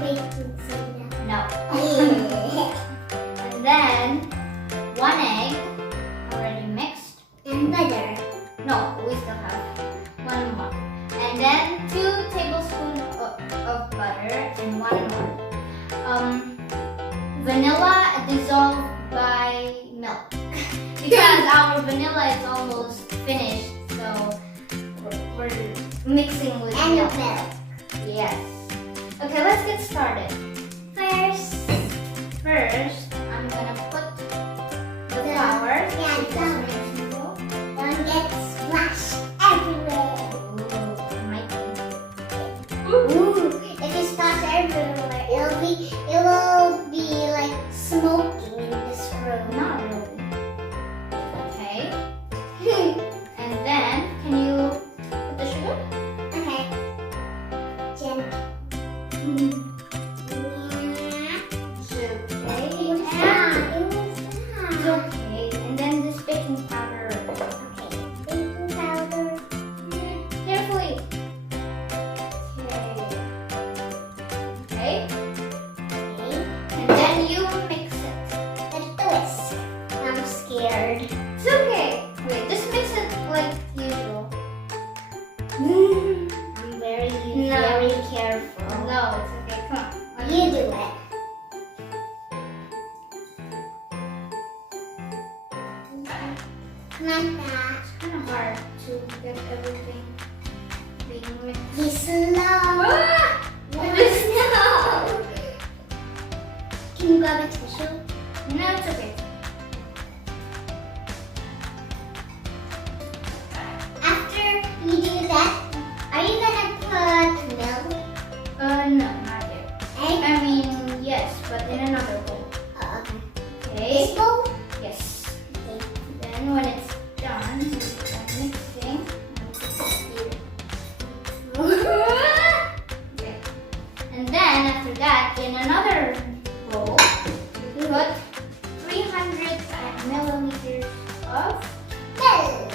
baking soda. No. And then 1 egg already mixed. And butter. No, we still have 1 more. And then 2 tablespoons of butter and 1 more. Vanilla dissolved by milk. Because our vanilla is almost finished, so we're mixing with milk. Yes. Okay, let's get started. First, I'm gonna put the flour. Don't get splashed everywhere. Ooh, if it splash everywhere, it will be like smoking in this room. Not really. Okay. And then, can you put the sugar? Okay. Gently. It's okay. And then this baking powder. Okay. Baking powder. Carefully. Okay. Okay. And then you mix it. Let's twist. I'm scared. It's okay. Wait, just mix it like usual. I'm very careful. No, it's okay. Come on. You do it. Like that. It's kind of hard to get everything being mixed. Be slow. Ah! No. Can you grab a tissue? No, it's okay. After you do that, are you gonna put milk? No, not yet. Egg? I mean, yes, but in another bowl. Oh, okay. Okay. This bowl? Yes. Okay. Then when it's done, I'm mixing. Okay. And then after that, in another bowl, we put 300 milliliters of Milk.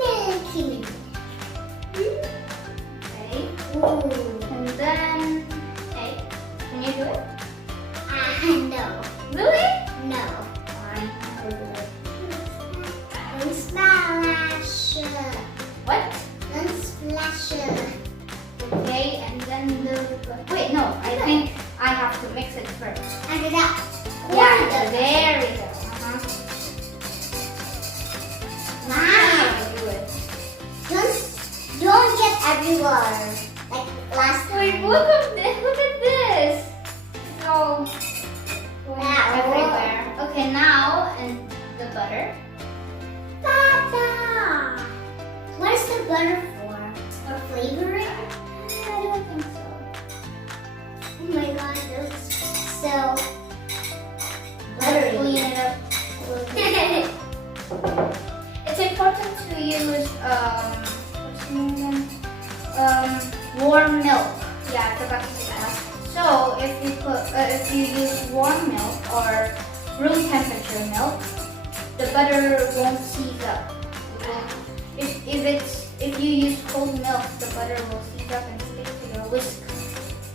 Milky milk. okay. Ooh. And then egg. Can you do it? No. Really? No. Fine. I'll do it. Don't splash. What? Don't splash. Okay, and then the wait, no, I think I have to mix it first. After that, Yeah, pour the- there we go. Wow. Do it. Don't get everywhere. Like last Wait, time. look at this. Look at this. It's all going Wow. everywhere. Okay, now and the butter. Tata. What is the butter for? For flavoring? I don't think so. Oh my god, it looks so Let's clean buttery. it up a little bit. It's important to use what's the name again? Warm milk. Yeah, I forgot to say that. So if you use warm milk or room temperature milk, the butter won't seize up. If you use cold milk, the butter will seize up and stick to your whisk.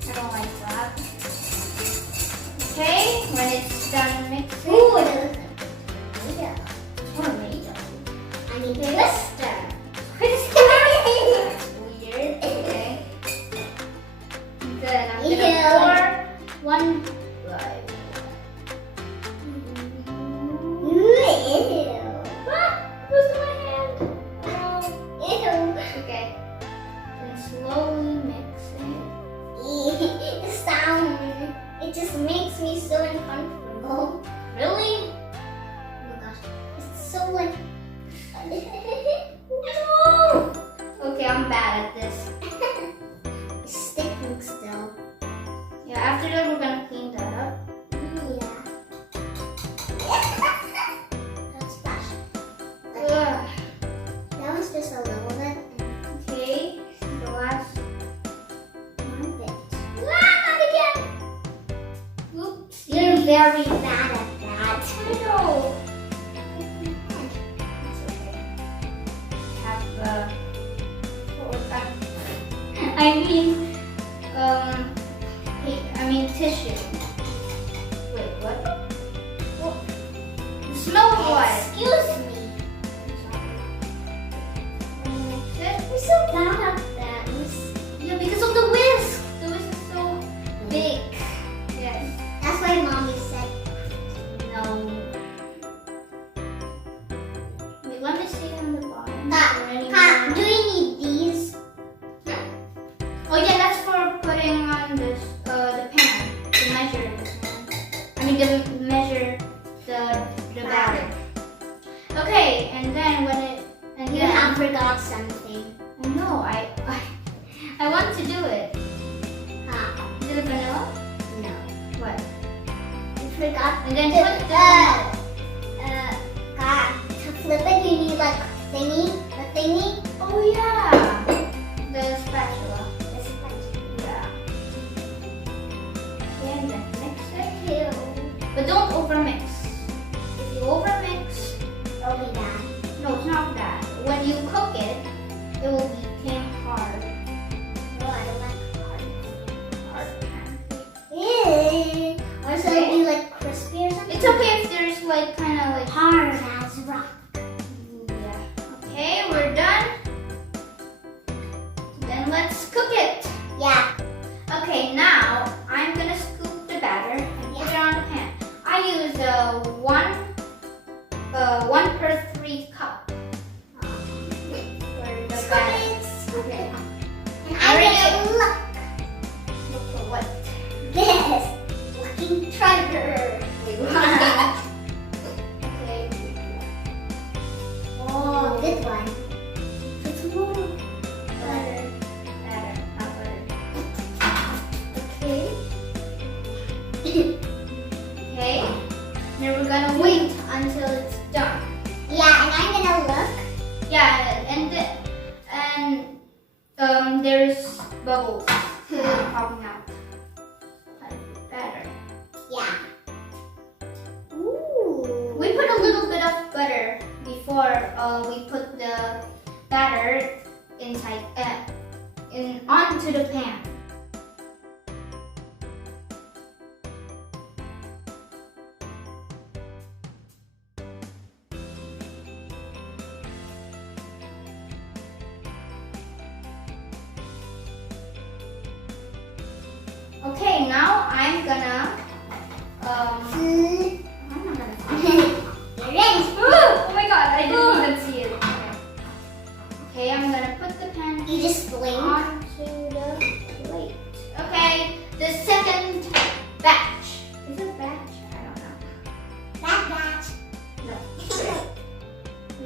I don't like that. Okay, when it's done mixing. Ooh, it looks like tomato. Tomato. I need twister. Weird. Okay. Then I'm gonna Ew. pour one. Like, Ew. ah, who's in my hand? Oh. Ew. Okay. Then slowly mix it. The sound. It just makes me so uncomfortable. Really? Oh my gosh. It's so like. No. Okay, I'm bad at this. It's sticking still. Yeah. After that, we're gonna clean that up. Yeah. Don't splash. Ugh. That was just a little bit. Okay. The last. One bit. Ah, not again. Oops. You're very bad at that. I know. It's okay. Have what was that? I mean, tissue. Wait, what? The smell of what? Excuse me. We're so bad at that. Yeah, because of the whisk. The whisk is so big. Yes. That's why mommy said no. Wait, let me see on the bottom. Do we need these? Oh yeah, that's for putting on this the pan to measure this one. To measure the batter. Okay, and then when it You have forgot something. I know I want to do it. Is it vanilla? No. What? You forgot. And then to, put the to flip it, you need like a thingy. oh yeah, the spatula. Yeah. And then mix it. But don't overmix. If you overmix, It'll be bad. no, it's not that. When you cook it, it will become hard. No, I don't like Hard pancake. it. Or so it'll be like crispy or something. It's okay if there's like kind of like Hard as rock. yeah. Okay, we're done. Then let's cook it. Yeah. Okay, now I'm gonna scoop the batter and put it on the pan. I use one per 3 cup for the batter. Okay. And Alright. I'm gonna Look for what? this looking treasure. Okay. Oh, good one. Put some more butter. Batter, not butter. Okay. Okay. Then we're gonna wait until it's done. Yeah, and I'm gonna look. Yeah, and there's bubbles popping out. Like batter. Yeah. Ooh. We put a little bit of butter before we put the batter inside onto the pan. Okay, now I'm gonna You're ready. oh my god, I didn't even see it. Okay, I'm gonna put the pan You just blink. onto the plate. Okay, the second batch. Is it batch? I don't know. That batch. No. 3, 2,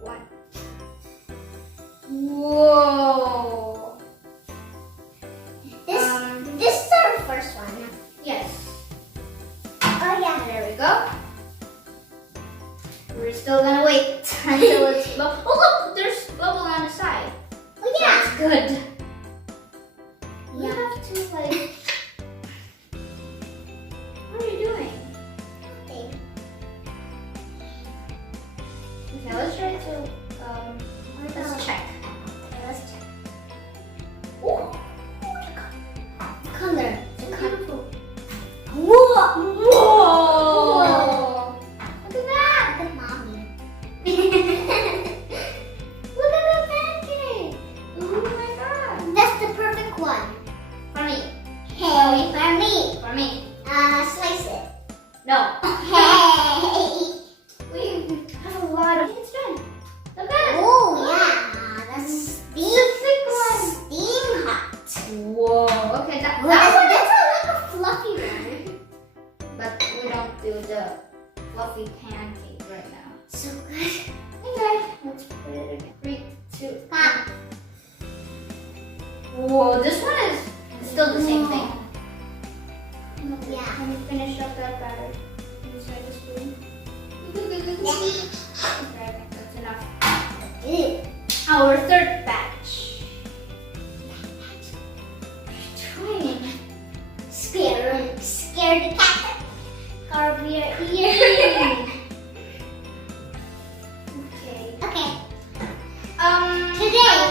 1. Whoa. This is our first one. Yes. Oh yeah. There we go. We're still gonna wait until it's bubble. Oh look, there's bubble on the side. Oh yeah. That's good. We have to like. What are you doing? Okay. Okay, let's try to let's check. Okay, let's check. Oh, Color. beautiful. Whoa. Whoa! Look at that! Look at mommy. Look at the pancake! Oh my god! That's the perfect one. For me. Hey, for me. For me. Slice it. No. Hey. We have a lot of. It's done. Look at it. Oh yeah. That's The thick one. steam hot. Whoa. Okay, that That's one. like a fluffy one. But we don't do the fluffy pancake right now. So good. Okay, let's put it again. 3, 2, 1. Pop. Whoa, this one is still the same thing. Yeah. Let me finish up that batter inside the spoon. Okay, that's enough. Ew. Our third batch. Trying. Scared the cat. Carve your ear. Okay. Okay. Today,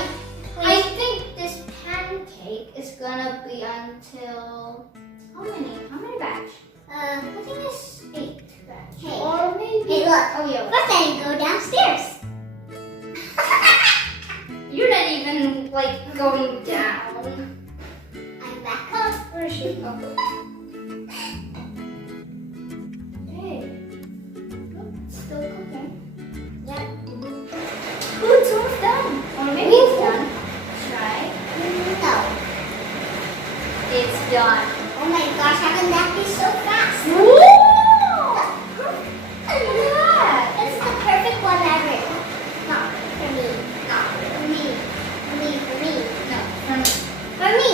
I Wait. think this pancake is gonna be on until how many batch? I think it's 8 batch. Hey. Or maybe. Hey, look. Oh yeah. First I go downstairs. You're not even like going down. I'm back up. Where is she? Oh. Hey. Oh, it's still cooking. Yep. Oh, it's almost done. Or maybe it's done. Let's try. No. It's done. Oh my gosh, how can that be so fast? Woo! Look at that. It's the perfect one ever. Not for me. Not for me. For me. For me. No, for me. For me.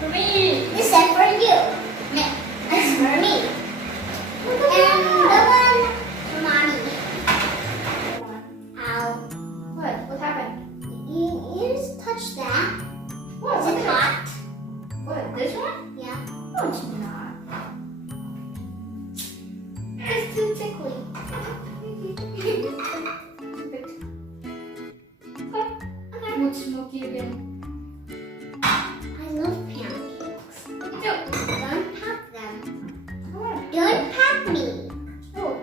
For me. This is for you. No. This is for me. Look at And the that. one for mommy. Ow. What? What happened? You just touched that. What? Is Look it at hot? that. What? This one? Yeah. No, it's not. It's too tickly. Okay. What's smoky again? I love pancakes. No. Don't pack them. What? Don't pack me. Oh,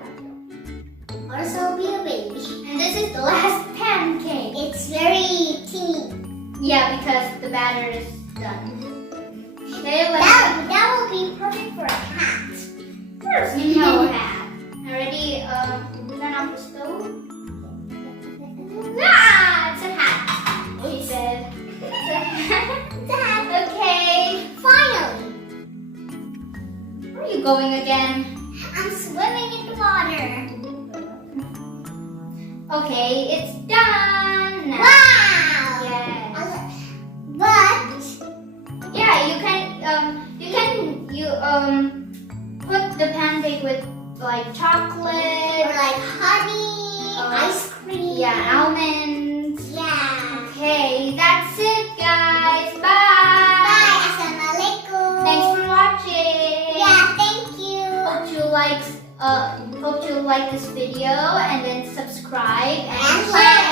Or else I'll be a baby. and this is the last pancake. It's very teeny. Yeah, because the batter is done. Okay, let's That will be perfect for a hat. first no hat. Already turn off the stove. Ah, it's a hat. She said. It's a hat. It's a hat. Okay. Finally. Where are you going again? I'm swimming in the water. Okay, it's done. Now. Wow. Yes. But Yeah, you put the pancake with like or chocolate, like honey, ice cream. yeah, almonds. Yeah. Okay, that's it, guys. Bye. Bye. Assalammu'alaikum. Thanks for watching. Yeah, thank you. Hope you like this video and then subscribe and And share.